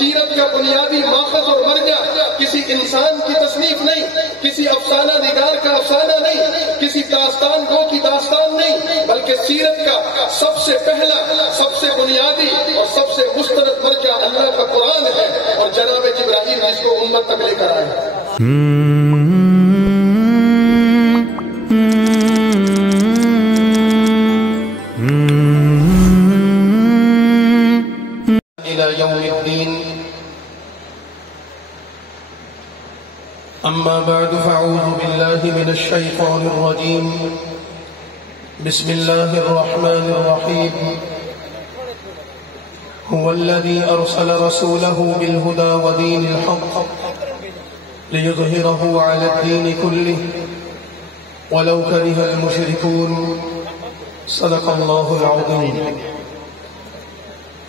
سیرت کا بنیادی ماخذ اور مرجع کسی انسان کی تصنیف نہیں، کسی افسانہ نگار کا افسانہ نہیں، کسی داستان گو کی داستان نہیں، بلکہ سیرت کا سب سے پہلا، سب سے بنیادی اور سب سے مستند مرجع اللہ کا قرآن ہے، اور جناب جبرائیل جس کو امت تک لے کر آئے۔ أما بعد فأعوذ بالله من الشيطان الرجيم بسم الله الرحمن الرحيم هو الذي أرسل رسوله بالهدى ودين الحق ليظهره على الدين كله ولو كره المشركون صدق الله العظيم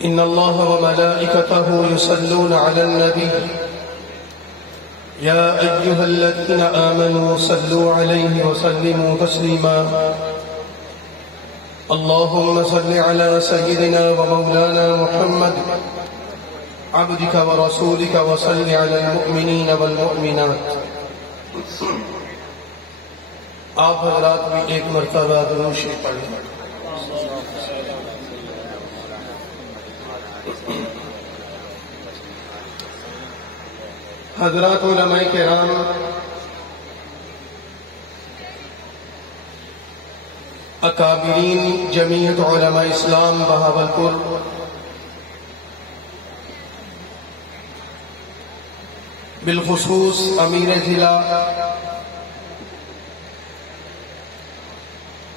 إن الله وملائكته يصلون على النبي يا أيها الذين آمنوا صلوا عليه وسلموا تسليما اللهم صل على سيدنا ومولانا محمد عبدك ورسولك وصل على المؤمنين والمؤمنات۔ آپ حضرات بھی ایک مرتبہ درود شریف پڑھیں۔ حضرات علماء کرام، اکابرین جمعیت علماء اسلام بہاولپور، بالخصوص امیر ضلع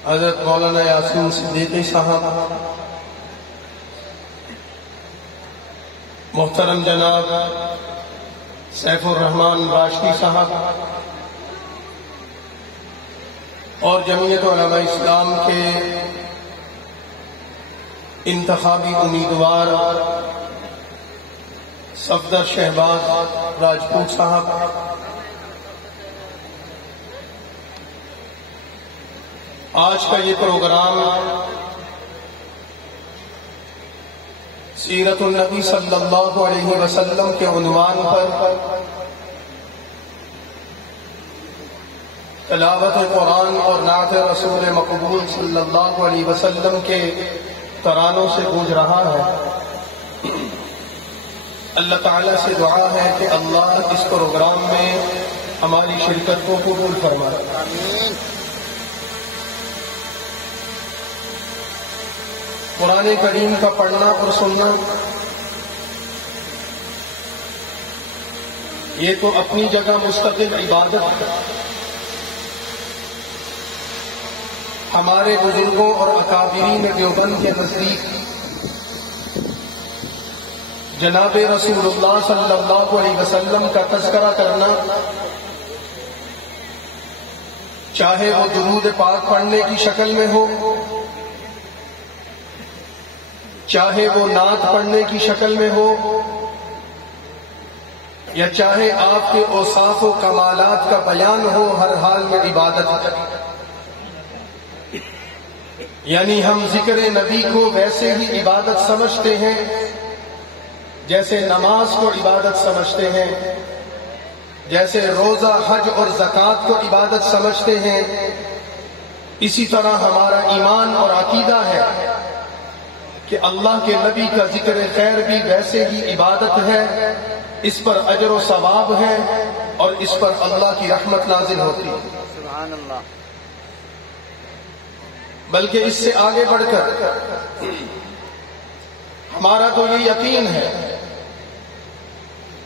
حضرت مولانا یاسین صدیقی صاحب، محترم جناب سیف الرحمان راشدی صاحب، اور جمعیت علماء اسلام کے انتخابی امیدوار صفدر شہباز راجپوت صاحب، آج کا یہ پروگرام سیرت النبی صلی اللہ علیہ وسلم کے عنوان پر تلاوت قرآن اور نعت رسول مقبول صلی اللہ علیہ وسلم کے ترانوں سے گونج رہا ہے۔ اللہ تعالیٰ سے دعا ہے کہ اللہ اس پروگرام میں ہماری شرکت کو قبول فرمائے۔ قرآن کریم کا پڑھنا اور سننا یہ تو اپنی جگہ مستقل عبادت ہے۔ ہمارے بزرگوں اور اکابرین دیوبند کے نزدیک جناب رسول اللہ صلی اللہ علیہ وسلم کا تذکرہ کرنا، چاہے وہ درود پاک پڑھنے کی شکل میں ہو، چاہے وہ نعت پڑھنے کی شکل میں ہو، یا چاہے آپ کے اوصاف و کمالات کا بیان ہو، ہر حال میں عبادت ہے۔ یعنی ہم ذکر نبی کو ویسے ہی عبادت سمجھتے ہیں جیسے نماز کو عبادت سمجھتے ہیں، جیسے روزہ، حج اور زکوٰۃ کو عبادت سمجھتے ہیں، اسی طرح ہمارا ایمان اور عقیدہ ہے کہ اللہ کے نبی کا ذکر خیر بھی ویسے ہی عبادت ہے، اس پر اجر و ثواب ہے اور اس پر اللہ کی رحمت نازل ہوتی ہے۔ سبحان اللہ۔ بلکہ اس سے آگے بڑھ کر ہمارا تو یہ یقین ہے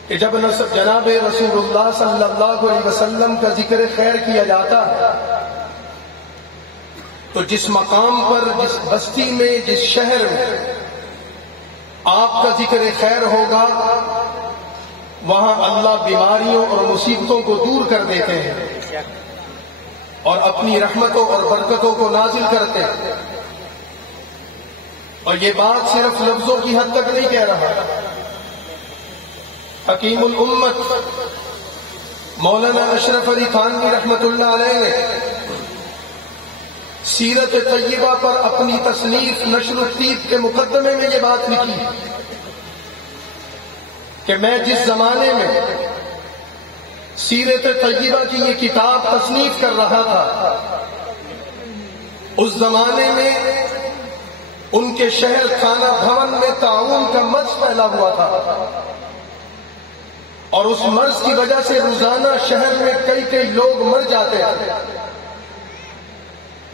کہ جب جناب رسول اللہ صلی اللہ علیہ وسلم کا ذکر خیر کیا جاتا ہے تو جس مقام پر، جس بستی میں، جس شہر میں آپ کا ذکر خیر ہوگا، وہاں اللہ بیماریوں اور مصیبتوں کو دور کر دیتے ہیں اور اپنی رحمتوں اور برکتوں کو نازل کرتے ہیں۔ اور یہ بات صرف لفظوں کی حد تک نہیں کہہ رہا، حکیم الامت مولانا اشرف علی تھانوی رحمت اللہ علیہ نے سیرت طیبہ پر اپنی تصنیف نشر الطیب کے مقدمے میں یہ بات لکھی کہ میں جس زمانے میں سیرت طیبہ کی یہ کتاب تصنیف کر رہا تھا، اس زمانے میں ان کے شہر خانہ بھون میں طاعون کا مرض پھیلا ہوا تھا، اور اس مرض کی وجہ سے روزانہ شہر میں کئی لوگ مر جاتے ہیں۔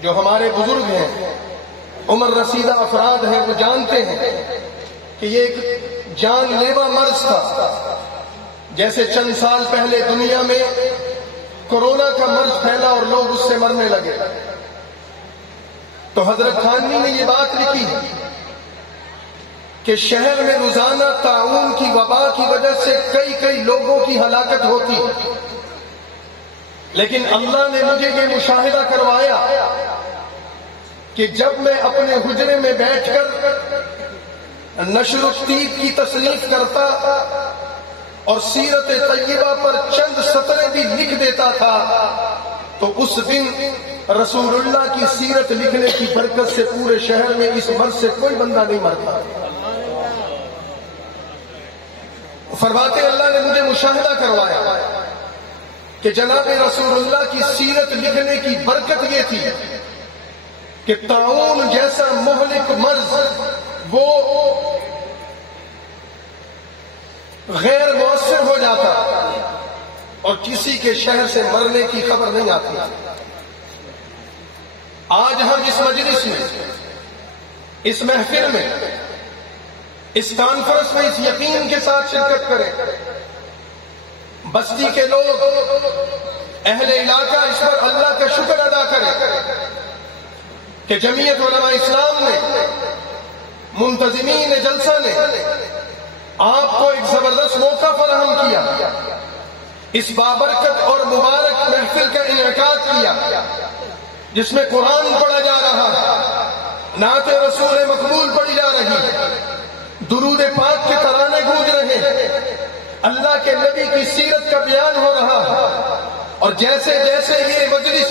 جو ہمارے بزرگ ہیں، عمر رسیدہ افراد ہیں، وہ جانتے ہیں کہ یہ ایک جان لیوا مرض تھا۔ جیسے چند سال پہلے دنیا میں کورونا کا مرض پھیلا اور لوگ اس سے مرنے لگے، تو حضرت تھانوی نے یہ بات لکھی ہے کہ شہر میں روزانہ طاعون کی وبا کی وجہ سے کئی لوگوں کی ہلاکت ہوتی، لیکن اللہ نے مجھے یہ مشاہدہ کروایا کہ جب میں اپنے حجرے میں بیٹھ کر نشر الطیب کی تصنیف کرتا اور سیرت طیبہ پر چند سطریں بھی لکھ دیتا تھا، تو اس دن رسول اللہ کی سیرت لکھنے کی برکت سے پورے شہر میں اس مرض سے کوئی بندہ نہیں مرتا۔ فرماتے اللہ نے مجھے مشاہدہ کروایا کہ جناب رسول اللہ کی سیرت لکھنے کی برکت یہ تھی کہ طاعون جیسا مہلک مرض وہ غیر مؤثر ہو جاتا اور کسی کے شہر سے مرنے کی خبر نہیں آتی۔ آج ہم اس مجلس میں، اس محفل میں، اس کانفرنس میں اس یقین کے ساتھ شرکت کریں، بستی کے لوگ، اہل علاقہ اس پر اللہ کا شکر ادا کریں کہ جمعیت علماء اسلام نے، منتظمین جلسہ نے آپ کو ایک زبردست موقع فراہم کیا، اس بابرکت اور مبارک محفل کا انعقاد کیا جس میں قرآن پڑھا جا رہا ہے، نعت رسول مقبول پڑھی جا رہی ہے، درود پاک کے ترانے گونج رہے ہیں، اللہ کے نبی کی سیرت کا بیان ہو رہا ہے، اور جیسے جیسے یہ مجلس،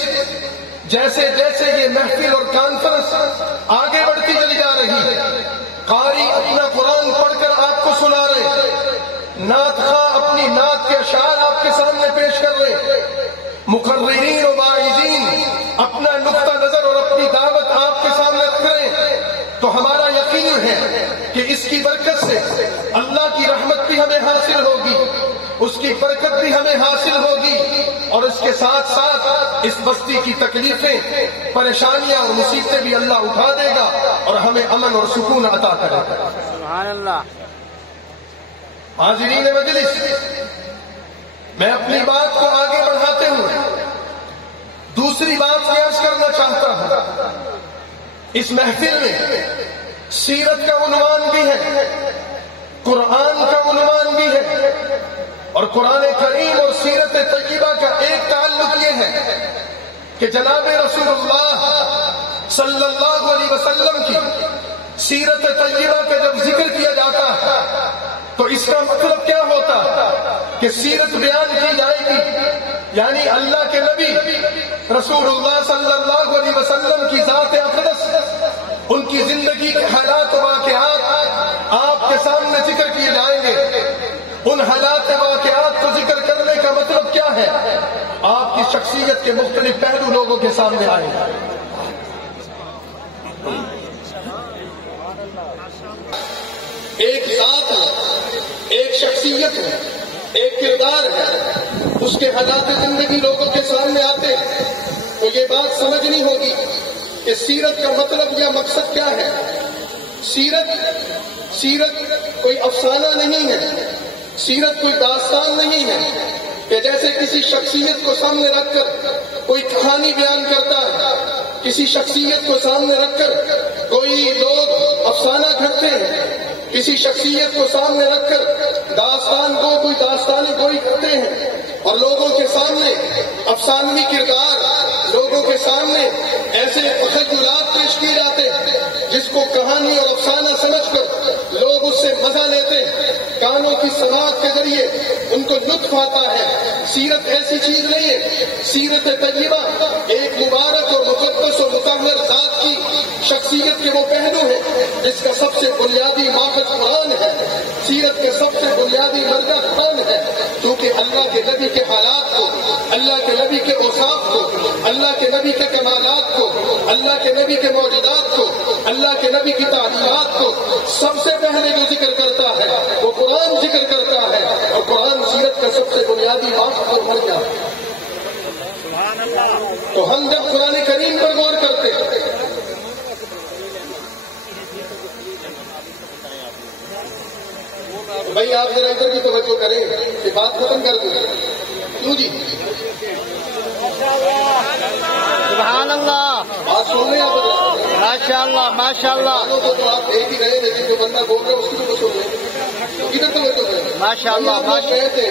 جیسے جیسے یہ محفل اور کانفرنس آگے بڑھتی چلی جا رہی ہے، قاری اپنا قرآن پڑھ کر آپ کو سنا رہے، نعت خواہ اپنی نعت کے اشعار آپ کے سامنے پیش کر رہے، مقررین و واعظین اپنا نقطہ نظر اور اپنی دعوت آپ کے سامنے رکھ رہے ہیں، تو ہمارا یقین ہے کہ اس کی برکت سے اللہ کی رحمت بھی ہمیں حاصل ہوگی، اس کی برکت بھی ہمیں حاصل ہوگی، اور اس کے ساتھ ساتھ اس بستی کی تکلیفیں، پریشانیاں اور مصیبتیں بھی اللہ اٹھا دے گا اور ہمیں امن اور سکون عطا کرے گا۔ سبحان اللہ۔ حاضرین مجلس، میں اپنی بات کو آگے بڑھاتے ہوئے دوسری بات پیش کرنا چاہتا ہوں۔ اس محفل میں سیرت کا عنوان بھی ہے، قرآن کا عنوان بھی ہے، اور قرآن کریم اور سیرت طیبہ کا ایک تعلق یہ ہے کہ جناب رسول اللہ صلی اللہ علیہ وسلم کی سیرت طیبہ کا جب ذکر کیا جاتا ہے تو اس کا مطلب کیا ہوتا کہ سیرت بیان کی جائے گی، یعنی اللہ کے نبی رسول اللہ صلی اللہ علیہ وسلم کی ذات اقدس، ان کی زندگی کے حالات و واقعات آپ کے سامنے ذکر کیے جائیں گے۔ ان حالات و واقعات کو ذکر کرنے کا مطلب کیا ہے؟ آپ کی شخصیت کے مختلف پہلو لوگوں کے سامنے آئیں گے۔ ایک ذات ہے، ایک شخصیت ہے، ایک کردار ہے، اس کے حالات زندگی لوگوں کے سامنے آتے ہیں، تو یہ بات سمجھنی ہوگی کہ سیرت کا مطلب یا مقصد کیا ہے۔ سیرت کوئی افسانہ نہیں ہے، سیرت کوئی داستان نہیں ہے کہ جیسے کسی شخصیت کو سامنے رکھ کر کوئی کہانی بیان کرتا ہے، کسی شخصیت کو سامنے رکھ کر کوئی لوگ افسانہ گھڑتے ہیں، کسی شخصیت کو سامنے رکھ کر داستان کو کوئی داستانی گوئی کرتے ہیں، اور لوگوں کے سامنے افسانوی کردار، لوگوں کے سامنے ایسے تخیلات پیش کیے جاتے ہیں جس کو کہانی اور افسانہ سمجھ کر لوگ اس سے مزہ لیتے ہیں، کانوں کی سماعت کے ذریعے ان کو لطف آتا ہے. سیرت ایسی چیز نہیں ہے. سیرت طیبہ ایک مبارک اور مقدس اور مطہر ذات کی شخصیت کے وہ پہلو ہیں جس کا سب سے بنیادی ماخذ قرآن ہے. سیرت کا سب سے بنیادی مرجع قرآن ہے، کیونکہ اللہ کے نبی کے حالات کو، اللہ کے نبی کے اوصاف کو، اللہ کے نبی کے کمالات کو، اللہ کے نبی کے معجزات کو، اللہ کے نبی کی تعلیمات کو سب سے پہلے جو ذکر کرتا ہے وہ قرآن ذکر کرتا ہے، اور قرآن سیرت کا سب سے بنیادی ماخذ اور مرجع. تو ہم جب قرآن کریم پر غور کرتے ہیں، بھائی آپ ذرا ادھر کی توجہ کریں کہ بات ختم کر دیں. کیوں جی؟ سبحان اللہ، بات سن رہے ہیں آپ؟ ماشاء اللہ ماشاء اللہ، تو آپ ایک ہی رہے لیکن جو بندہ بول رہا ہے اس کی تو سن رہے. ادھر توجہ کریں. ماشاء اللہ ماشاء اللہ.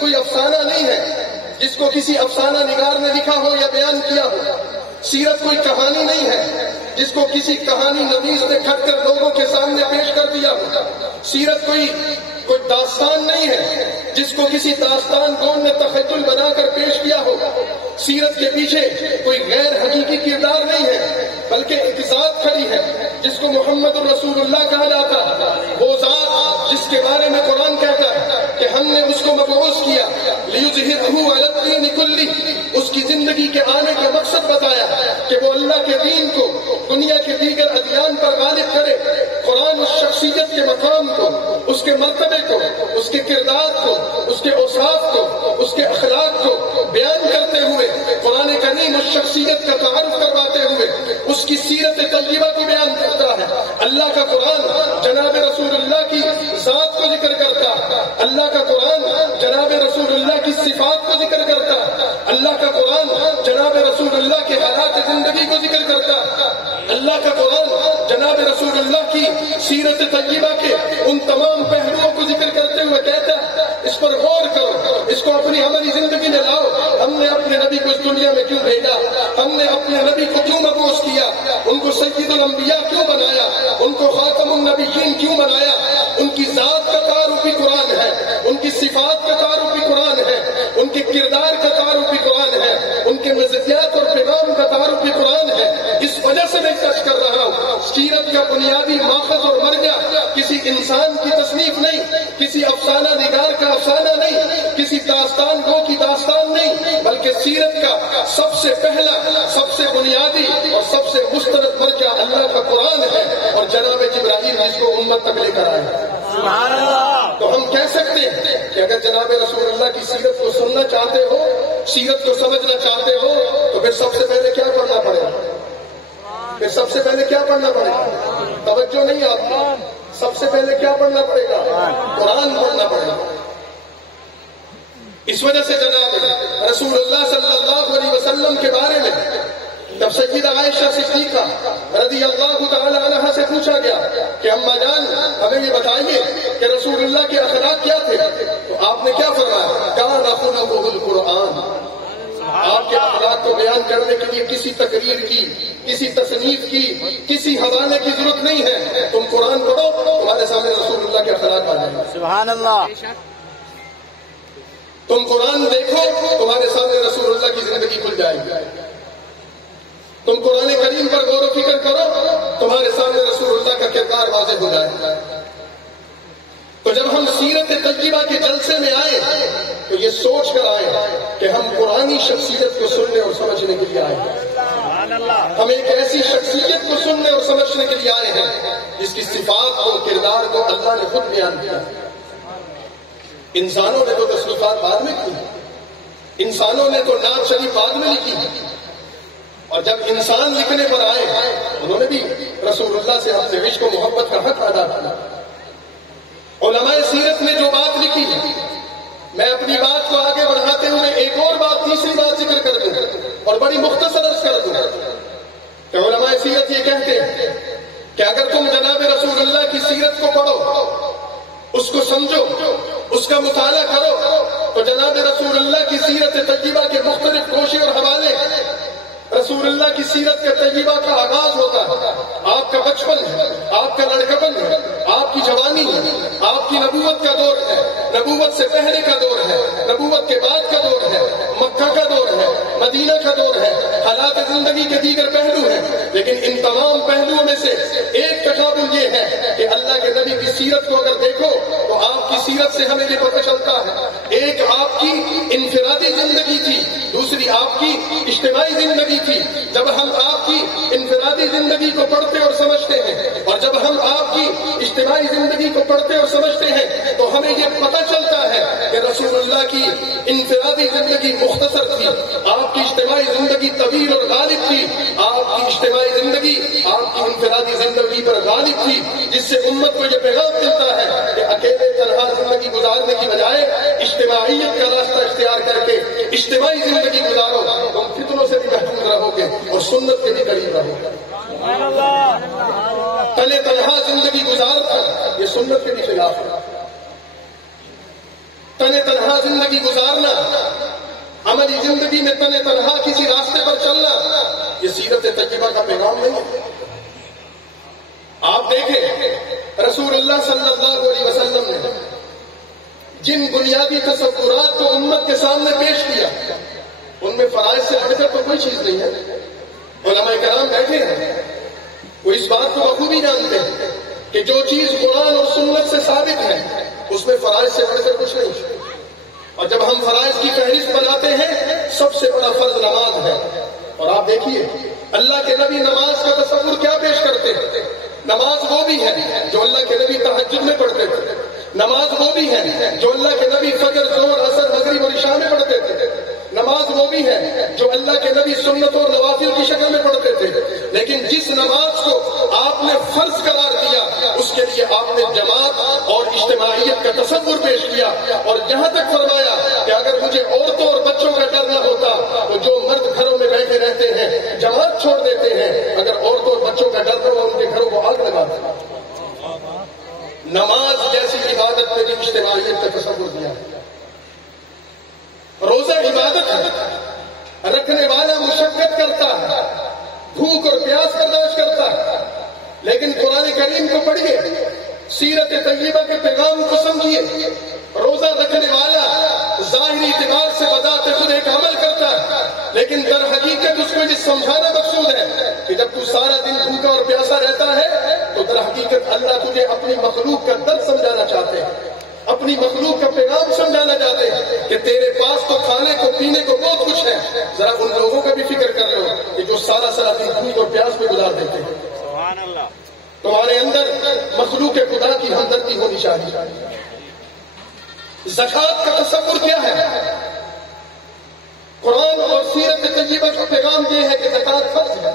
کوئی افسانہ نہیں ہے جس کو کسی افسانہ نگار نے لکھا ہو یا بیان کیا ہو. سیرت کوئی کہانی نہیں ہے جس کو کسی کہانی نویس نے کھٹ کر لوگوں کے سامنے پیش کر دیا ہو. سیرت کوئی داستان نہیں ہے جس کو کسی داستان گون نے تخیل بنا کر پیش کیا ہو. سیرت کے پیچھے کوئی غیر حقیقی کردار نہیں ہے، بلکہ ایک ذات کھڑی ہے جس کو محمد الرسول اللہ کہا جاتا ہے. وہ ذات جس کے بارے میں قرآن کہتا ہے کہ ہم نے اس کو مبعوث کیا لیظہرہ علی الدین کلہ. اس کی زندگی کے آنے کا مقصد بتایا کہ وہ اللہ کے دین کو دنیا کے دیگر ادیان پر غالب کرے. قرآن اس شخصیت کے مقام کو، اس کے مرتبے کو، اس کے کردار کو، اس کے اوصاف کو، اس کے اخلاق کو بیان کرتے ہوئے، قرآن کریم اس شخصیت کا تعارف کرواتے ہوئے اس کی سیرت طیبہ کو بیان کرتا ہے. اللہ کا قرآن جناب رسول اللہ کی ذات کو ذکر کرتا ہے. اللہ کا قرآن جناب رسول اللہ کی صفات کو ذکر کرتا ہے. اللہ کا قرآن جناب رسول اللہ کے حالات زندگی کو ذکر کرتا ہے. اللہ کا قرآن جناب رسول اللہ کی سیرت طیبہ کے ان تمام پہلوؤں کو ذکر کرتے ہوئے کہتا ہے اس پر غور کرو، اس کو اپنی عملی زندگی میں لاؤ. ہم نے اپنے نبی کو اس دنیا میں کیوں بھیجا؟ ہم نے اپنے نبی کو کیوں مبعوث کیا؟ ان کو سید الانبیاء کیوں بنایا؟ ان کو خاتم النبیین کیوں بنایا؟ ان کی ذات کا تعارف بھی قرآن ہے، ان کی صفات کا تعارف بھی قرآن ہے، ان کے کردار کا تعارف بھی قرآن ہے، ان کے مزیات اور پیغام کا تعارف بھی قرآن ہے. اس وجہ سے میں سچ کر رہا ہوں، سیرت کا بنیادی ماخذ اور مرجع کسی انسان کی تصنیف نہیں، کسی افسانہ نگار کا افسانہ نہیں، کسی داستان گو کی داستان نہیں، بلکہ سیرت کا سب سے پہلا، سب سے بنیادی اور سب سے مستند مرجع اللہ کا قرآن ہے، اور جناب جبرائیل جس کو امت تک لے کر آئے. سبحان اللہ. تو ہم کہہ سکتے ہیں کہ اگر جناب رسول اللہ کی سیرت کو سننا چاہتے ہو، سیرت کو سمجھنا چاہتے ہو، تو پھر سب سے پہلے کیا پڑھنا پڑے گا؟ پھر سب سے پہلے کیا پڑھنا پڑے گا؟ توجہ نہیں آپ کی. سب سے پہلے کیا پڑھنا پڑے گا؟ قرآن پڑھنا پڑے گا. اس وجہ سے جناب رسول اللہ صلی اللہ علیہ وسلم کے بارے میں جب سیدہ عائشہ صدیقہ رضی اللہ تعالی عنہا سے پوچھا گیا کہ اما جان ہمیں یہ بتائیے کہ رسول اللہ کے اخلاق کیا تھے، تو آپ نے کیا فرمایا؟ کان خلقہ القرآن. آپ کے اخلاق کو بیان کرنے کے لیے کسی تقریر کی، کسی تصنیف کی، کسی حوالے کی ضرورت نہیں ہے. تم قرآن پڑھو، تمہارے سامنے رسول اللہ کے اخلاق آ جائیں گے. سبحان اللہ. تم قرآن دیکھو، تمہارے سامنے رسول اللہ کی زندگی کھل جائے گی. تم قرآن کریم پر غور و فکر کرو، تمہارے سامنے رسول اللہ کا کردار واضح ہو جائے گا. تو جب ہم سیرت طیبہ کے جلسے میں آئے تو یہ سوچ کر آئے کہ ہم قرآنی شخصیت کو سننے اور سمجھنے کے لیے آئے ہیں. ہم ایک ایسی شخصیت کو سننے اور سمجھنے کے لیے آئے ہیں جس کی صفات اور کردار کو اللہ نے خود بیان کیا. انسانوں نے تو تصنیفات بعد میں کی، انسانوں نے تو نعت شریف بعد میں لکھی، اور جب انسان لکھنے پر آئے انہوں نے بھی رسول اللہ سے اپنے عشق و محبت کا حق ادا کیا. علماء سیرت نے جو بات لکھی ہے، میں اپنی بات کو آگے بڑھاتے ہوئے ایک اور بات، تیسری بات ذکر کر دوں اور بڑی مختصر عرض کر دوں کہ علماء سیرت یہ کہتے ہیں کہ اگر تم جناب رسول اللہ کی سیرت کو پڑھو، اس کو سمجھو، اس کا مطالعہ کرو، تو جناب رسول اللہ کی سیرت طیبہ کے مختلف گوشے اور حوالے رسول اللہ کی سیرت کا طیبہ کا آغاز ہوتا ہے، آپ کا بچپن ہے، آپ کا لڑکپن ہے، آپ کی جوانی ہے، آپ کی نبوت کا دور ہے، نبوت سے پہلے کا دور ہے، نبوت کے بعد کا دور ہے، مکہ کا دور ہے، مدینہ کا دور ہے، حالات زندگی کے دیگر پہلو ہیں، لیکن ان تمام پہلوؤں میں سے ایک تقابل یہ ہے کہ اللہ کے نبی کی سیرت کو اگر دیکھو تو آپ کی سیرت سے ہمیں یہ پتہ چلتا ہے، ایک آپ کی انفرادی زندگی تھی، دوسری آپ کی اجتماعی زندگی تھی۔ جب ہم آپ کی انفرادی زندگی کو پڑھتے اور سمجھتے ہیں اور جب ہم آپ کی اجتماعی زندگی کو پڑھتے اور سمجھتے ہیں تو ہمیں یہ پتہ چلتا ہے کہ رسول اللہ کی انفرادی زندگی مختصر تھی، آپ کی اجتماعی زندگی طویل اور غالب تھی، آپ کی اجتماعی زندگی آپ کی انفرادی زندگی پر غالب تھی، جس سے امت کو یہ پیغام ملتا ہے کہ اکیلے تنہا زندگی گزارنے کی بجائے اجتماعیت کا راستہ اختیار کر کے اجتماعی زندگی گزارو، تم فتنوں سے بھی محفوظ رہو گے اور سنت کے بھی قریب رہو گے۔ تنے تنہا زندگی گزارنا یہ سنت کے بھی خلاف ہے۔ تنے تنہا زندگی گزارنا، عملی زندگی میں تنے تنہا کسی راستے پر چلنا، یہ سیرت طیبہ کا پیغام نہیں ہے۔ آپ دیکھیں رسول اللہ صلی اللہ علیہ وسلم نے جن بنیادی تصورات کو امت کے سامنے پیش کیا ان میں فرائض سے بڑھ کر تو کوئی چیز نہیں ہے۔ علماء کرام بیٹھے ہیں، وہ اس بات کو بخوبی جانتے ہیں کہ جو چیز قرآن اور سنت سے ثابت ہے اس میں فرائض سے بڑھ کر کچھ نہیں۔ اور جب ہم فرائض کی فہرست بناتے ہیں سب سے بڑا فرض نماز ہے۔ اور آپ دیکھیے اللہ کے نبی نماز کا تصور کیا پیش کرتے ہیں۔ نماز وہ بھی ہے جو اللہ کے نبی تہجد میں پڑھتے تھے، نماز وہ بھی ہے جو اللہ کے نبی فجر، ظہر، عصر، مغرب اور عشاء میں پڑھتے تھے، نماز وہ بھی ہے جو اللہ کے نبی سنت اور نوافل کی شکل میں پڑھتے تھے۔ لیکن جس نماز کو آپ نے فرض قرار دیا اس کے لیے آپ نے جماعت اور اجتماعیت کا تصور پیش کیا، اور جہاں تک فرمایا کہ اگر مجھے عورتوں اور بچوں کا ڈرنا ہوتا تو جو مرد گھروں میں بیٹھے رہتے ہیں جماعت چھوڑ دیتے ہیں، اگر عورتوں اور بچوں کا ڈرنا ہو ان کے گھروں کو آگ لگا دیتے۔ نماز جیسی عبادت میں بھی اجتماعیت کا تصور دیا ہے۔ روزہ عبادت ہے، رکھنے والا مشقت کرتا ہے، بھوک اور پیاس برداشت کرتا ہے، لیکن قرآن کریم کو پڑھیے، سیرت طیبہ کے پیغام کو سمجھیے۔ روزہ رکھنے والا ظاہری اعتبار سے بذات خود ایک عمل کرتا ہے، لیکن در حقیقت اس کو یہ سمجھانا مقصود ہے کہ جب تو سارا دن بھوکا اور پیاسا رہتا ہے تو در حقیقت اللہ تجھے اپنی مخلوق کا درد سمجھانا چاہتے ہیں، اپنی مخلوق کا پیغام سمجھانا چاہتے ہیں کہ تیرے پاس تو کھانے کو پینے کو بہت کچھ ہے، ذرا ان لوگوں کا بھی فکر کر لو کہ جو سارا دن بھوک اور پیاس میں گزار دیتے ہیں۔ سبحان اللہ۔ تمہارے اندر مخلوق خدا کی ہمدردی ہونی چاہیے۔ زکوٰۃ کا تصور کیا ہے؟ قرآن اور سیرت طیبہ کا پیغام یہ ہے کہ زکوٰۃ فرض ہے۔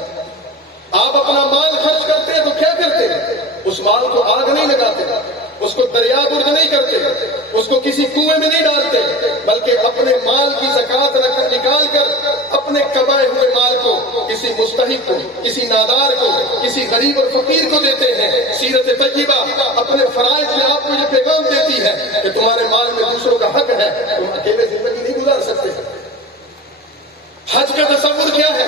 آپ اپنا مال خرچ کرتے ہیں تو کیا کرتے ہیں؟ اس مال کو آگ نہیں لگاتے، اس کو دریا گرد نہیں کرتے، اس کو کسی کنویں میں نہیں ڈالتے، بلکہ اپنے مال کی زکوٰۃ نکال کر اپنے کمائے ہوئے مال کو کسی مستحق کو، کسی نادار کو، کسی غریب اور فقیر کو دیتے ہیں۔ سیرت طیبہ اپنے فرائض میں آپ کو یہ پیغام دیتی ہے کہ تمہارے مال میں دوسروں کا حق ہے، تم اکیلے زندگی نہیں گزار سکتے۔ حج کا تصور کیا ہے؟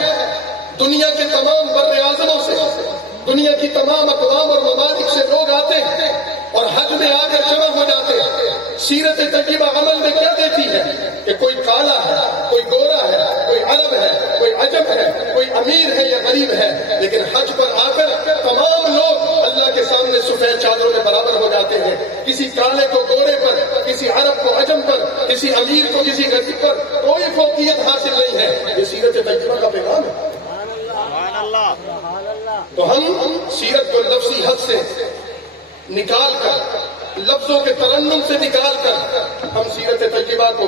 دنیا کے تمام بر اعظموں سے، دنیا کی تمام اقوام اور ممالک سے لوگ آتے ہیں اور حج میں آ کر جمع ہو جاتے ہیں۔ سیرت طیبہ عمل میں کیا دیتی ہے کہ کوئی کالا ہے، کوئی گورا ہے، کوئی عرب ہے، کوئی عجم ہے، کوئی امیر ہے یا غریب ہے، لیکن حج پر آ کر تمام لوگ اللہ کے سامنے سفید چادروں میں برابر ہو جاتے ہیں۔ کسی کالے کو گورے پر، کسی عرب کو عجم پر، کسی امیر کو کسی غریب پر کوئی فوقیت حاصل نہیں ہے۔ یہ سیرت طیبہ کا پیغام ہے۔ تو ہم سیرت کو لفظی حد سے نکال کر، لفظوں کے ترنم سے نکال کر ہم سیرت طیبہ کو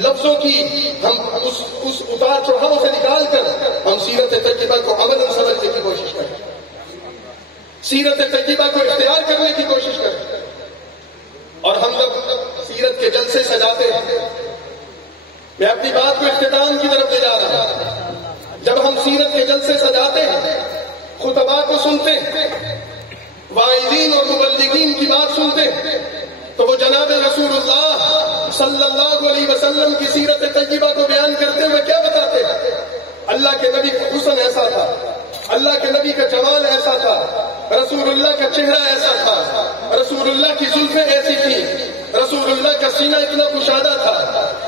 لفظوں کی ہم اس اتار چڑھاؤ سے نکال کر ہم سیرت طیبہ کو عملاً سمجھنے کی کوشش کریں، سیرت طیبہ کو اختیار کرنے کی کوشش کریں۔ اور ہم جب سیرت کے جلسے سجاتے ہیں، میں اپنی بات کو اختتام کی طرف لے جا رہا ہوں، جب ہم سیرت کے جلسے سجاتے ہیں، خطباء کو سنتے ہیں، واعظین اور مبلغین کی بات سنتے ہیں، تو وہ جناب رسول اللہ صلی اللہ علیہ وسلم کی سیرت طیبہ کو بیان کرتے ہوئے کیا بتاتے ہیں؟ اللہ کے نبی کا حسن ایسا تھا، اللہ کے نبی کا جمال ایسا تھا، رسول اللہ کا چہرہ ایسا تھا، رسول اللہ کی زلفیں ایسی تھی، رسول اللہ کا سینہ اتنا کشادہ تھا،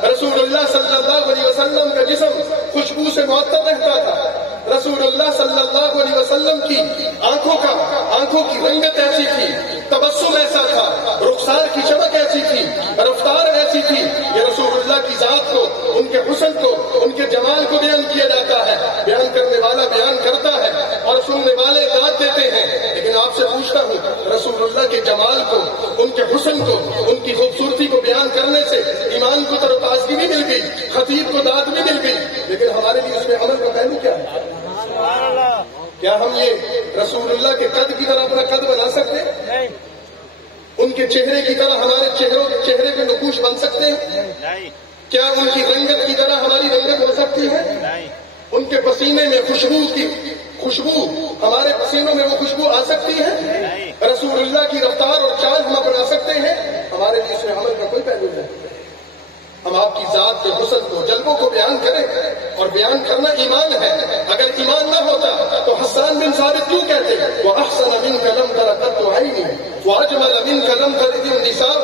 رسول اللہ صلی اللہ علیہ وسلم کا جسم خوشبو سے معطر رہتا تھا، رسول اللہ صلی اللہ علیہ وسلم کی آنکھوں کی رنگت ایسی تھی، تبسم ایسا تھا، رخسار کی چمک ایسی تھی، رفتار ایسی تھی. یہ رسول اللہ کی ذات کو، ان کے حسن کو، ان کے جمال کو بیان کیا جاتا ہے. بیان کرنے والا بیان کرتا ہے اور سننے والے داد دیتے ہیں. لیکن آپ سے پوچھتا ہوں، رسول اللہ کے جمال کو، ان کے حسن کو، ان کی خوبصورتی کو بیان کرنے سے ایمان کو تر و تازگی بھی مل گئی، خطیب کو داد بھی مل گئی، لیکن ہمارے لیے اس میں عمل کا پہلو کیا ہے؟ کیا ہم یہ رسول اللہ کے قد کی طرح اپنا قد بنا سکتے ہیں؟ ان کے چہرے کی طرح ہمارے چہرے کے نقوش بن سکتے ہیں؟ کیا ان کی رنگت کی طرح ہماری رنگت ہو سکتی ہے؟ ان کے پسینے میں خوشبو ہمارے پسینوں میں وہ خوشبو آ سکتی ہے؟ رسول اللہ کی رفتار اور چال ہم اپنا سکتے ہیں؟ ہمارے لیے اس میں عمل کا کوئی پہلو نہیں. ہم آپ کی ذات کے حسن کو، جلووں کو بیان کریں، اور بیان کرنا ایمان ہے. اگر ایمان نہ ہوتا تو حسان بن ثابت کیوں کہتے ہیں وَأَحْسَنَ مِنْكَ لَمْ تَرَ قَطُّ عَيْنِي وَأَجْمَلَ مِنْكَ لَمْ تَلِدِ النِّسَاءُ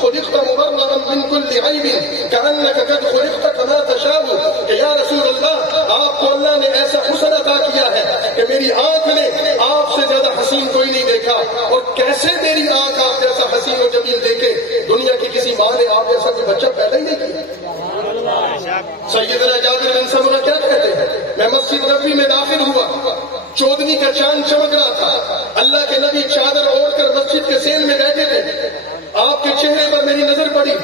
خُلِقْتَ مُبَرَّأً مِنْ كُلِّ عَيْبٍ كَأَنَّكَ قَدْ خُلِقْتَ كَمَا تَشَاءُ. کہ یا رسول اللہ، آپ کو اللہ نے ایسا حسن عطا کیا ہے کہ میری آنکھ نے آپ سے زیادہ حسین کوئی نہیں دیکھا. اور کیسے میری آنکھ آپ جیسا حسین و جمیل دیکھے؟ دنیا کی کسی ماں نے آپ جیسا کوئی بچہ پیدا ہی نہیں کیا. سیدنا جابر بن سمرہ کیا کہتے ہیں؟ میں مسجد نبوی میں داخل ہوا، چودنی کا چاند چمک رہا تھا، اللہ کے نبی چادر اوڑھ کر مسجد کے سین میں بیٹھے تھے. آپ کے چہرے پر میری نظر پڑی،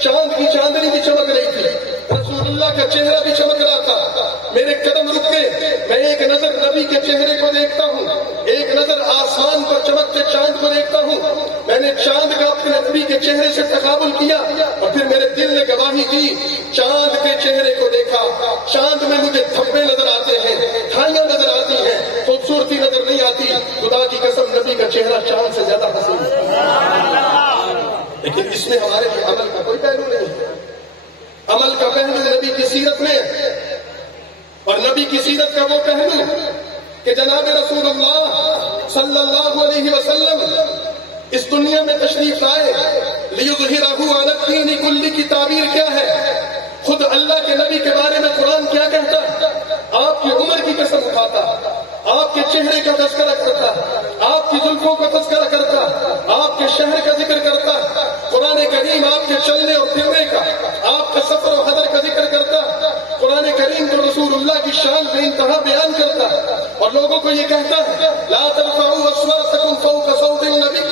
چاند کی چاندنی بھی چمک رہی تھی، رسول اللہ کا چہرہ بھی چمک رہا تھا. میرے قدم رک گئے، میں ایک نظر نبی کے چہرے کو دیکھتا ہوں، ایک نظر آسمان پر چمکتے چاند کو دیکھتا ہوں. میں نے چاند کا اپنے نبی کے چہرے سے تقابل کیا، اور پھر میرے دل نے گواہی دی. چاند کے چہرے کو دیکھا، چاند میں مجھے دھبے نظر آتے ہیں، کھائیاں نظر آتی ہیں، خوبصورتی نظر نہیں آتی. خدا کی قسم، نبی کا چہرہ چاند سے زیادہ حسین ہے. لیکن اس میں ہمارے لیے عمل کا کوئی پہلو نہیں ہے. عمل کا پہلو نبی کی سیرت میں ہے، اور نبی کی سیرت کا وہ پہلو کہ جناب رسول اللہ صلی اللہ علیہ وسلم اس دنیا میں تشریف لائے. لیظہرہ علی الدین کلہ کی تعبیر کیا ہے؟ خود اللہ کے نبی کے بارے میں قرآن کیا کہتا ہے؟ آپ کی عمر کی قسم اٹھاتا، آپ کے چہرے کا تذکرہ کرتا، آپ کی زلفوں کا تذکرہ کرتا، آپ کے شہر کا ذکر کرتا. قرآن کریم آپ کے چلنے اور پھرنے کا، آپ کے سفر و حضر کا ذکر کرتا. قرآن کریم تو رسول اللہ کی شان بے انتہا بیان کرتا، اور لوگوں کو یہ کہتا ہے لا ترفعوا اصواتکم فوق صوت النبی.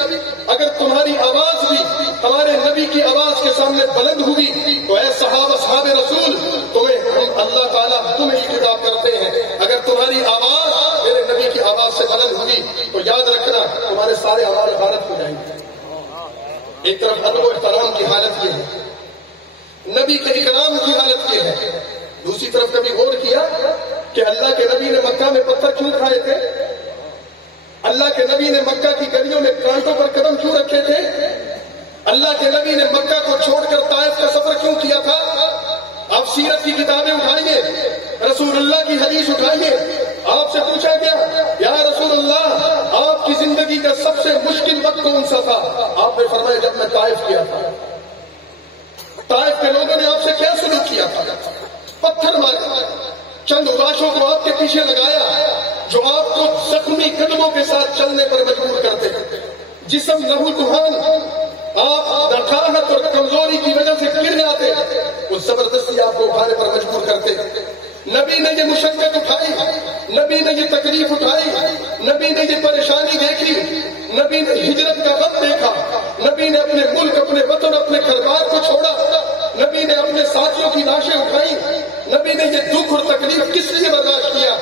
اگر تمہاری آواز بھی ہمارے نبی کی آواز کے سامنے بلند ہوئی تو اے صحابہ اصحاب رسول، تمہیں اللہ تعالیٰ تمہیں ہی خطاب کرتے ہیں. اگر تمہاری آواز میرے نبی کی آواز سے بلند ہوئی تو یاد رکھنا تمہارے سارے اعمال غارت ہو جائیں گے. ایک طرف ادب و احترام کی حالت یہ ہے، نبی کے اکرام کی حالت یہ ہے. دوسری طرف کبھی غور کیا کہ اللہ کے نبی نے مکہ میں پتھر کیوں کھائے تھے؟ اللہ کے نبی نے مکہ کی گلیوں میں کانٹوں پر قدم کیوں رکھے تھے؟ اللہ کے نبی نے مکہ کو چھوڑ کر طائف کا سفر کیوں کیا تھا؟ آپ سیرت کی کتابیں اٹھائیے، رسول اللہ کی حدیث اٹھائیے. آپ سے پوچھا گیا یا رسول اللہ، آپ کی زندگی کا سب سے مشکل وقت کون سا تھا؟ آپ نے فرمایا جب میں طائف کیا تھا. طائف کے لوگوں نے آپ سے کیا سلوک کیا تھا؟ پتھر مارے، چند اراشوں کو آپ کے پیچھے لگایا جو آپ کو زخمی قدموں کے ساتھ چلنے پر مجبور کرتے. جسم لہو دہان، آپ دکھاہٹ اور کمزوری کی وجہ سے گر جاتے، وہ زبردستی آپ کو اٹھانے پر مجبور کرتے. نبی نے یہ مشقت اٹھائی، نبی نے یہ تکلیف اٹھائی، نبی نے یہ پریشانی دیکھی، نبی نے ہجرت کا وقت دیکھا، نبی نے اپنے ملک، اپنے وطن، اپنے گھر بار کو چھوڑا، نبی نے اپنے ساتھیوں کی لاشیں اٹھائی. نبی نے یہ دکھ اور تکلیف کس لیے برداشت کیا؟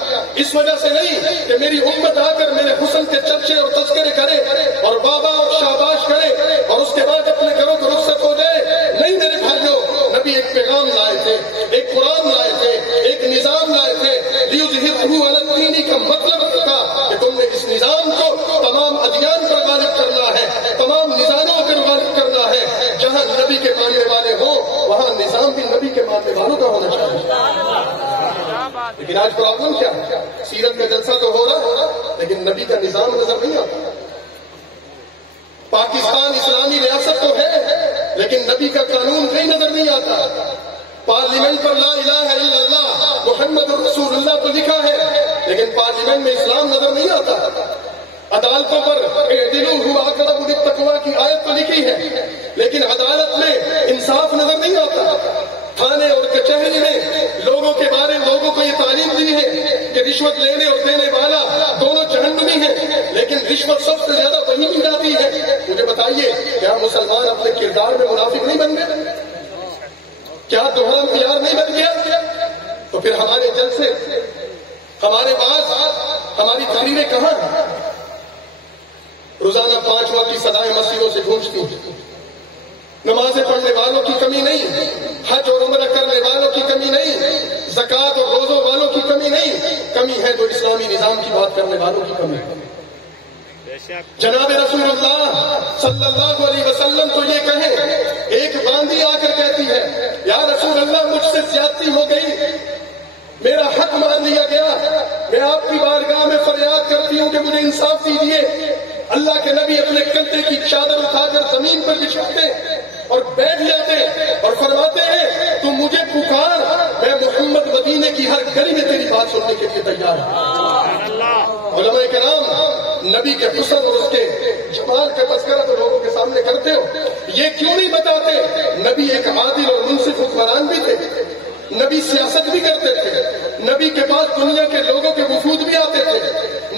اس وجہ سے نہیں کہ میری امت آ کر میرے حسن کے چرچے اور تذکرے کرے اور بابا اور شاباش کرے اور اس کے بعد اپنے گھروں کو رخصت ہو جائے. نہیں میرے بھائیوں، نبی ایک پیغام لائے تھے، ایک قرآن لائے تھے، ایک نظام لائے تھے. لیظہرہ علی الدین کا مطلب تھا کہ تم نے اس نظام کو تمام ادیان پر غالب کرنا ہے، تمام نظاموں پر غالب کرنا ہے. جہاں نبی کے ماننے والے ہوں وہاں نظام بھی نبی کے ماننے والوں کا ہونا چاہیے. لیکن آج پرابلم کیا ہے؟ سیرت کا جلسہ تو ہو رہا لیکن نبی کا نظام نظر نہیں آتا. پاکستان اسلامی ریاست تو ہے لیکن نبی کا قانون کہیں نظر نہیں آتا. پارلیمنٹ پر لا الہ الا اللہ محمد رسول اللہ تو لکھا ہے لیکن پارلیمنٹ میں اسلام نظر نہیں آتا. عدالتوں پر اعدلوا هو اقرب للتقوی کی آیت تو لکھی ہے لیکن عدالت میں انصاف نظر نہیں آتا. تھانے اور کچہری میں لوگوں کے بارے میں لوگوں کو یہ تعلیم دی ہے کہ رشوت لینے اور دینے والا دونوں جہنمی ہیں لیکن رشوت سب سے زیادہ وہیں کی جاتی ہے. مجھے بتائیے کیا مسلمان اپنے کردار میں منافق نہیں بن گئے؟ کیا دوہرا معیار نہیں بن گیا؟ تو پھر ہمارے جلسے ہمارے پاس ہماری تقریریں کہاں ہیں؟ روزانہ 5 وقت کی صدائیں مسجدوں سے گونجتی ہیں. نمازیں پڑھنے والوں کی کمی نہیں، حج اور عمرہ کرنے والوں کی کمی نہیں، زکوٰۃ اور روزوں والوں کی کمی نہیں، کمی ہے تو اسلامی نظام کی بات کرنے والوں کی کمی ہے. جناب رسول اللہ صلی اللہ علیہ وسلم تو یہ کہیں، ایک باندھی آ کر کہتی ہے یا رسول اللہ مجھ سے زیادتی ہو گئی، میرا حق مان لیا گیا، میں آپ کی بارگاہ میں فریاد کرتی ہوں کہ مجھے انصاف دیجیے. اللہ کے نبی اپنے کندھے کی چادر اٹھا کر زمین پر بچھاتے اور بیٹھ جاتے اور فرماتے ہیں تو مجھے پکار، میں محمد مدینے کی ہر گلی میں تیری بات سننے کے لیے تیار ہوں. علماء کرام نبی کے حسن اور اس کے جمال کا تذکرہ تو لوگوں کے سامنے کرتے ہو، یہ کیوں نہیں بتاتے نبی ایک عادل اور منصف حکمران بھی تھے، نبی سیاست بھی کرتے تھے، نبی کے پاس دنیا کے لوگوں کے وفود بھی آتے تھے،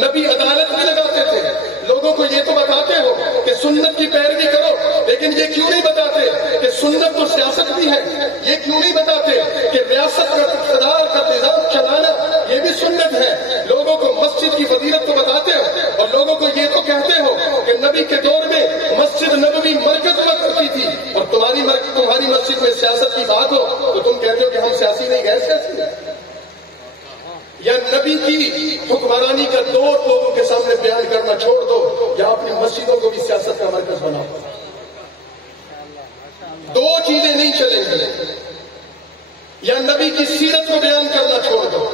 نبی عدالت بھی لگاتے تھے. لوگوں کو یہ تو بتاتے ہو کہ سنت کی پیروی کرو لیکن یہ کیوں نہیں بتاتے کہ سنت تو سیاست بھی ہے؟ یہ کیوں نہیں بتاتے کہ ریاست کا اقتدار کا نظام چلانا یہ بھی سنت ہے؟ لوگوں کو مسجد کی فضیلت تو بتاتے ہو اور لوگوں کو یہ تو کہتے ہو کہ نبی کے دور میں مسجد نبوی مرکز ہوا کرتی تھی اور تمہاری مسجد میں سیاست کی بات ہو تو تم کہتے ہو کہ ہم سیاسی نہیں غیر سیاسی ہیں. یا نبی کی حکمرانی کا دور لوگوں کے سامنے بیان کرنا چھوڑ دو یا اپنی مسجدوں کو بھی سیاست کا مرکز بناؤ. دو چیزیں نہیں چلیں گی، یا نبی کی سیرت کو بیان کرنا چھوڑ دو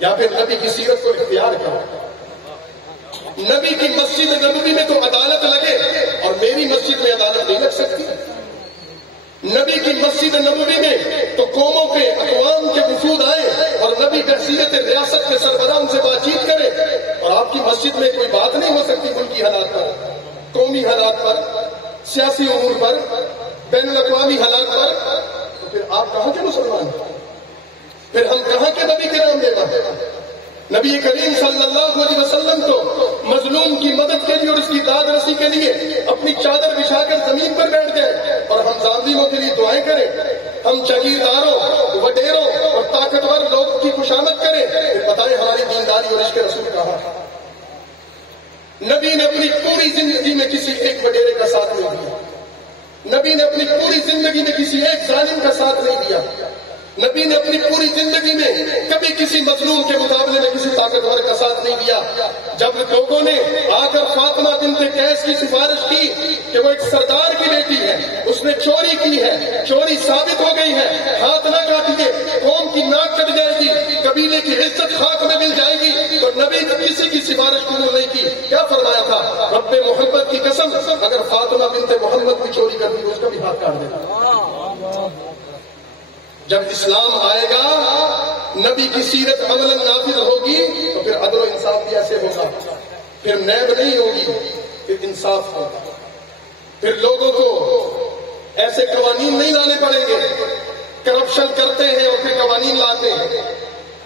یا پھر نبی کی سیرت کو اختیار کرو. نبی کی مسجد نبوی میں تو عدالت لگے اور میری مسجد میں عدالت نہیں لگ سکتی. نبی کی مسجد نبوی میں تو قوموں کے اقوام کے وفود آئے اور نبی بحیثیت ریاست کے سربراہ ان سے بات چیت کرے اور آپ کی مسجد میں کوئی بات نہیں ہو سکتی ملکی حالات پر، قومی حالات پر، سیاسی امور پر، بین الاقوامی حالات پر. تو پھر آپ کہاں کے مسلمان ہیں؟ پھر ہم کہاں کے نبی کے نام لیوا ہے؟ نبی کریم صلی اللہ علیہ وسلم تو مظلوم کی مدد کے لیے اور اس کی داد رسی کے لیے اپنی چادر بچھا کر زمین پر بیٹھ گئے اور ہم ظالموں کے لیے دعائیں کریں، ہم جاگیرداروں، وڈیروں اور طاقتور لوگوں کی خوشامد کریں. پھر بتائیں ہماری دینداری اور عشق رسول کہاں؟ نبی نے اپنی پوری زندگی میں کسی ایک وڈیرے کا ساتھ نہیں دیا، نبی نے اپنی پوری زندگی میں کسی ایک ظالم کا ساتھ نہیں دیا، نبی نے اپنی پوری زندگی میں کبھی کسی مظلوم کے مقابلے میں کسی طاقتور کا ساتھ نہیں دیا. جب لوگوں نے آ کر فاطمہ بنت قیس کی سفارش کی کہ وہ ایک سردار کی بیٹی ہے، اس نے چوری کی ہے، چوری ثابت ہو گئی ہے، ہاتھ نہ کاٹیے، قوم کی ناک کٹ جائے گی، قبیلے کی عزت خاک میں مل جائے گی، تو نبی نے کسی کی سفارش قبول نہیں کی. کیا فرمایا تھا؟ رب محبت کی قسم اگر فاطمہ بنت محمد کی چوری کرتی تو اس کا بھی ہاتھ کاٹ دیتا. جب اسلام آئے گا، نبی کی سیرت عملاً نافذ ہوگی تو پھر عدل و انصاف بھی ایسے ہوگا، پھر نیب نہیں ہوگی، پھر انصاف ہوگا. پھر لوگوں کو ایسے قوانین نہیں لانے پڑیں گے، کرپشن کرتے ہیں اور پھر قوانین لاتے ہیں،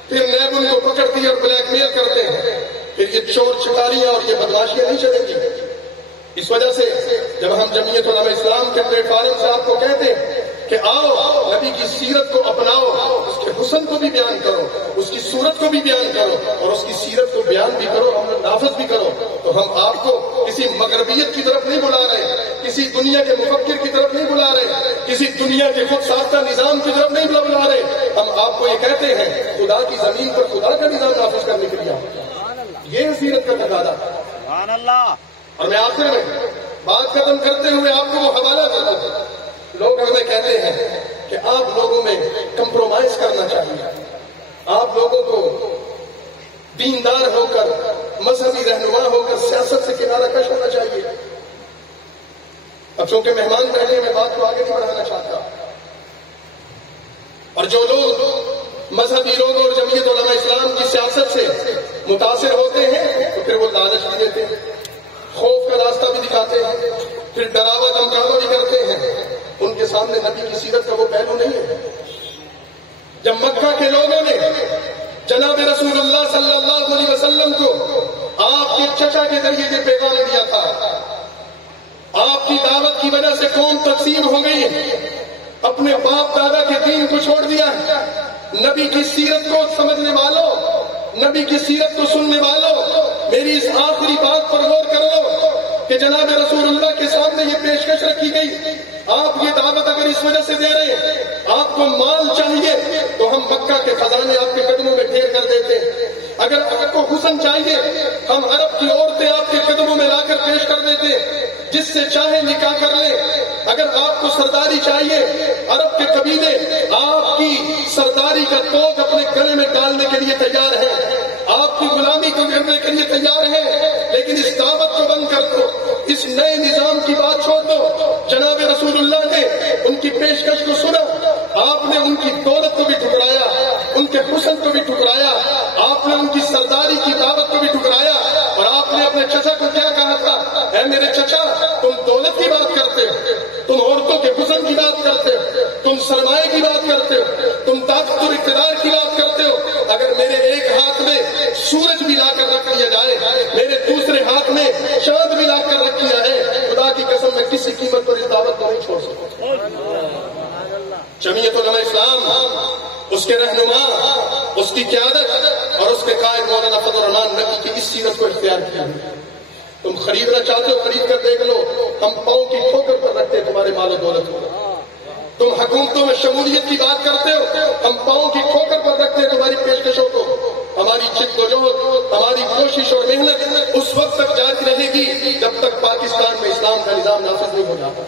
پھر نیب ان کو پکڑتی ہے اور بلیک میل کرتے ہیں، پھر یہ چور چکاریاں اور یہ بدماشیاں نہیں چلیں گی. اس وجہ سے جب ہم جمعیت علماء اسلام کے پلیٹ فارم سے آپ کو کہتے ہیں کہ آؤ نبی کی سیرت کو اپناؤ، اس کے حسن کو بھی بیان کرو، اس کی صورت کو بھی بیان کرو اور اس کی سیرت کو بیان بھی کرو، ہم نافذ بھی کرو، تو ہم آپ کو کسی مغربیت کی طرف نہیں بلا رہے، کسی دنیا کے مفکر کی طرف نہیں بلا رہے، کسی دنیا کے خود ساختہ نظام کی طرف نہیں بلا رہے. ہم آپ کو یہ کہتے ہیں خدا کی زمین پر خدا کا نظام نافذ کرنے کے لیے، یہ سیرت کا تقاضا. سبحان اللہ. اور میں آخر میں بات ختم کرتے ہوئے آپ کو وہ حوالہ دیتا ہوں. لوگ ہمیں کہتے ہیں کہ آپ لوگوں میں کمپرومائز کرنا چاہیے، آپ لوگوں کو دیندار ہو کر مذہبی رہنما ہو کر سیاست سے کنارہ کش ہونا چاہیے. اب چونکہ مہمان پہلے میں بات کو آگے نہیں بڑھانا چاہتا، اور جو لوگ مذہبی لوگ اور جمعیت علماء اسلام کی سیاست سے متاثر ہوتے ہیں تو پھر وہ لالچ بھی دیتے ہیں، خوف کا راستہ بھی دکھاتے ہیں، پھر ڈراوا دھمکاوا بھی کرتے ہیں. ان کے سامنے نبی کی سیرت کا وہ پہلو نہیں ہے. جب مکہ کے لوگوں نے جناب رسول اللہ صلی اللہ علیہ وسلم کو آپ کے چچا کے ذریعے یہ پیغام دیا تھا، آپ کی دعوت کی وجہ سے قوم تقسیم ہو گئی ہے، اپنے باپ دادا کے دین کو چھوڑ دیا ہے، نبی کی سیرت کو سمجھنے والوں، نبی کی سیرت کو سننے والوں، میری اس آخری بات پر غور کرو کہ جناب رسول اللہ کے سامنے یہ پیشکش رکھی گئی. آپ یہ دعوت اگر اس وجہ سے دے رہے ہیں، آپ کو مال چاہیے تو ہم مکہ کے خزانے آپ کے قدموں میں ڈھیر کر دیتے ہیں. اگر آپ کو حسن چاہیے ہم عرب کی عورتیں آپ کے قدموں میں لا کر پیش کر دیتے ہیں، جس سے چاہے نکاح کر لیں. اگر آپ کو سرداری چاہیے، عرب کے قبیلے آپ کی سرداری کا توگ اپنے گلے میں ڈالنے کے لیے تیار ہیں، آپ کی غلامی کو کرنے کے لیے تیار ہیں. لیکن اس دعوت کو بند کر دو، اس نئے نظام کی بات چھوڑ دو. جناب رسول اللہ نے ان کی پیشکش کو سنا، آپ نے ان کی دولت کو بھی ٹھکرایا، ان کے حسن کو بھی ٹھکرایا، آپ نے ان کی سرداری کی دعوت کو بھی ٹھکرایا. اور آپ نے اپنے چچا کو کیا کہا تھا؟ اے میرے چچا، تم دولت کی بات کرتے ہو، تم عورتوں کے حسن کی بات کرتے ہو، تم سرمایہ کی بات کرتے ہو، تم طاقت اور اقتدار کی بات کرتے ہو. اگر میرے ایک ہاتھ میں سورج بھی لا کر رکھ لیا جائے، میرے دوسرے ہاتھ میں چاند بھی لا کر رکھ لیا ہے، خدا کی قسم میں کسی قیمت پر اس دعوت کو نہیں چھوڑ سکتا. جمعیت علماء اسلام، اس کے رہنما، اس کی قیادت اور اس کے قائد مولانا فضل الرحمان نبی کی اس سیرت کو اختیار کیا. تم خریدنا چاہتے ہو، خرید کر دیکھ لو، ہم پاؤں کی ٹھوکر پر رکھتے ہیں تمہارے مال و دولت کو. تم حکومتوں میں شمولیت کی بات کرتے ہو، ہم پاؤں کی ٹھوکر پر رکھتے ہیں تمہاری پیشکشوں کو. ہماری جد و جہد، ہماری کوشش اور محنت اس وقت تک جاری رہے گی جب تک پاکستان میں اسلام کا نظام نافذ نہیں ہو جاتا،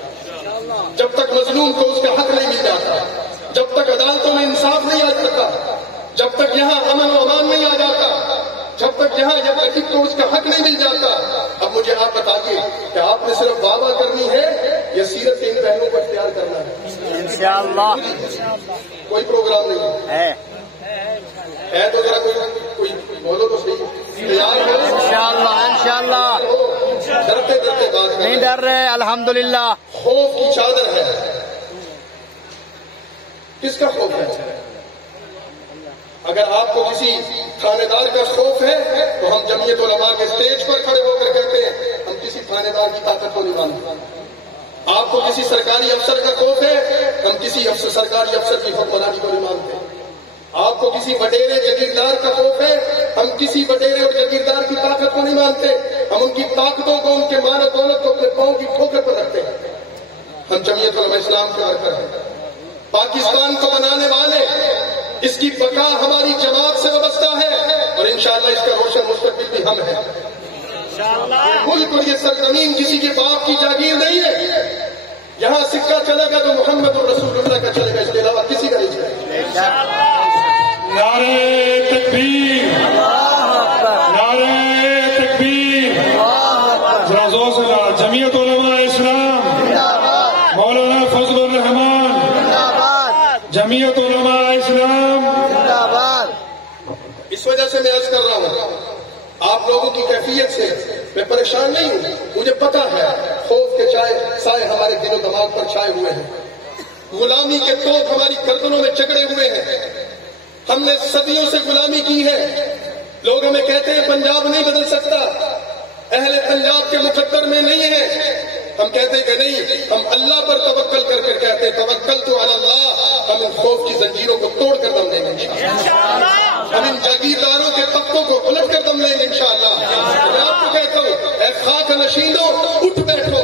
جب تک مظلوم کو اس کا حق نہیں مل جاتا، جب تک عدالتوں میں انصاف نہیں آ جاتا، جب تک یہاں امن و امان نہیں آ جاتا، جب تک یہاں یہ تحقیق کو اس کا حق نہیں مل جاتا. اب مجھے آپ بتائیے کہ آپ نے صرف واہ واہ کرنی ہے یا سیرت کے ان پہلوؤں کو اختیار کرنا ہے؟ انشاءاللہ کوئی پروگرام نہیں ہے تو ذرا کوئی بولو تو صحیح. تیار ہو؟ انشاءاللہ ڈرتے ڈرتے بات نہیں ڈر رہے الحمدللہ. خوف کی چادر ہے. کس کا خوف ہے؟ اگر آپ کو کسی تھانے دار کا خوف ہے تو ہم جمعیت علماء کے اسٹیج پر کھڑے ہو کر کہتے ہیں ہم کسی تھانے دار کی طاقت کو نہیں مانتے. آپ کو کسی سرکاری افسر کا خوف ہے، ہم کسی سرکاری افسر کی حکمرانی کو نہیں مانتے. آپ کو کسی وڈیرے جگیردار کا خوف ہے، ہم کسی وڈیرے اور جگیردار کی طاقت کو نہیں مانتے. ہم ان کی طاقتوں کو، ان کے مال و دولت کو اپنے پاؤں کی ٹھوکر پر رکھتے ہیں. ہم جمعیت علماء اسلام کے ورکر ہیں. پاکستان کو بنانے والے، اس کی بقا ہماری جماعت سے وابستہ ہے اور انشاءاللہ اس کا روشن مستقبل بھی ہم ہیں. ملک اور یہ سرزمین کسی کے باپ کی جاگیر نہیں ہے. یہاں سکہ چلے گا تو محمد الرسول اللہ کا چلے گا، اس کے علاوہ کسی کا نہیں چلے گا. نعرہ تکبیر، نعرہ تکبیر. ذرا زور سے جمعیت علماء اسلام، مولانا فضل الرحمان، جمعیت علماء اسلام. اس وجہ سے میں عرض کر رہا ہوں، آپ لوگوں کی کیفیت سے میں پریشان نہیں ہوں. مجھے پتا ہے خوف کے سائے ہمارے دل و دماغ پر چھائے ہوئے ہیں، غلامی کے توپ ہماری گردنوں میں جکڑے ہوئے ہیں. ہم نے صدیوں سے غلامی کی ہے. لوگ ہمیں کہتے ہیں پنجاب نہیں بدل سکتا، اہل پنجاب کے مقدر میں نہیں ہے. ہم کہتے ہیں کہ نہیں، ہم اللہ پر توکل کر کے کہتے ہیں توکلت علی اللہ. ہم ان خوف کی زنجیروں کو توڑ کر دم لیں گے انشاءاللہ. ہم ان جاگیرداروں کے تختوں کو الٹ کر دم لیں گے انشاءاللہ. میں آپ کو کہتا ہوں اے خاک نشینوں، اٹھ بیٹھو.